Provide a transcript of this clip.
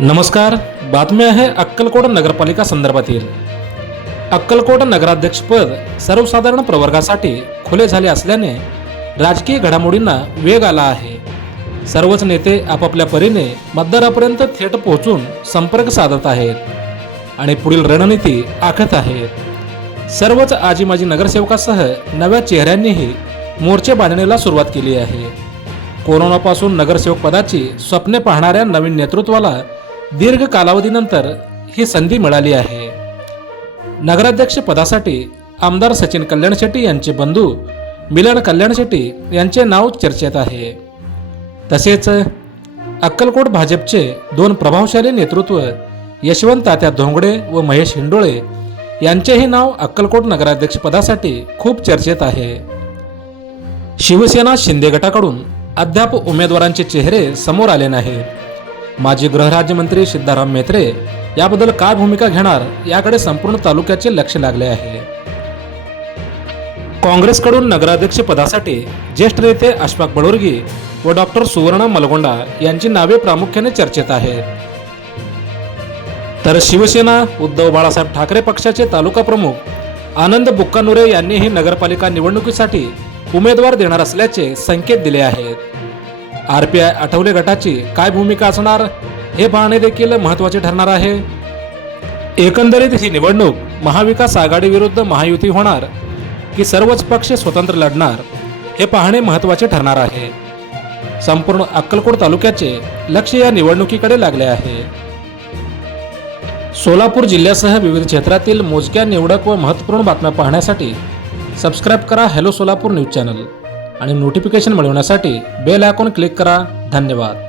नमस्कार बातमी आहे अक्कलकोट नगरपालिका संदर्भातील. अक्कलकोट नगराध्यक्षपद सर्वसाधारण प्रवर्गासाठी खुले झाले असल्याने राजकीय घडामोडींना वेग आला आहे. सर्वच नेते आपापल्या परीने मतदारापर्यंत थेट पोहोचून संपर्क साधत आहेत आणि पुढील रणनीती आखत आहेत. सर्वच आजी माजी नगरसेवकासह नव्या चेहऱ्यांनीही मोर्चे बांधणीला सुरुवात केली आहे. कोरोनापासून नगरसेवक पदाची स्वप्ने पाहणाऱ्या नवीन नेतृत्वाला दीर्घ कालावधीनंतर ही संधी मिळाली आहे. नगराध्यक्ष पदासाठी आमदार सचिन कल्याण शेट्टी यांचे बंधू मिलन कल्याण शेट्टी यांचे नाव चर्चेत आहे. तसेच अक्कलकोट भाजपचे दोन प्रभावशाली नेतृत्व यशवंत तात्या धोंगडे व महेश हिंडोळे यांचेही नाव अक्कलकोट नगराध्यक्ष पदासाठी खूप चर्चेत आहे. शिवसेना शिंदे गटाकडून अद्याप उमेदवारांचे चेहरे समोर आले नाहीत. माजी गृहराज्यमंत्री सिद्धाराम मेत्रे याबद्दल काय भूमिका घेणार याकडे संपूर्ण तालुक्याचे लक्ष लागले आहे. काँग्रेसकडून नगराध्यक्ष पदासाठी ज्येष्ठ नेते अशफाक बडोरगी व डॉक्टर सुवर्ण मलगोंडा यांची नावे प्रामुख्याने चर्चेत आहेत. तर शिवसेना उद्धव बाळासाहेब ठाकरे पक्षाचे तालुका प्रमुख आनंद बुक्कानुरे यांनीही नगरपालिका निवडणुकीसाठी उमेदवार देणार असल्याचे संकेत दिले आहेत. आर पी आय आठवले गटाची काय भूमिका असणार हे पाहणे देखील महत्त्वाचे ठरणार आहे. एकंदरीत ही निवडणूक महाविकास आघाडीविरुद्ध महायुती होणार की सर्वच पक्ष स्वतंत्र लढणार हे पाहणे महत्त्वाचे ठरणार आहे. संपूर्ण अक्कलकोट तालुक्याचे लक्ष या निवडणुकीकडे लागले आहे. सोलापूर जिल्ह्यासह विविध क्षेत्रातील मोजक्या निवडक व महत्त्वपूर्ण बातम्या पाहण्यासाठी सबस्क्राईब करा हॅलो सोलापूर न्यूज चॅनल. आणि नोटिफिकेशन मिळवण्यासाठी बेल आयकॉन क्लिक करा. धन्यवाद.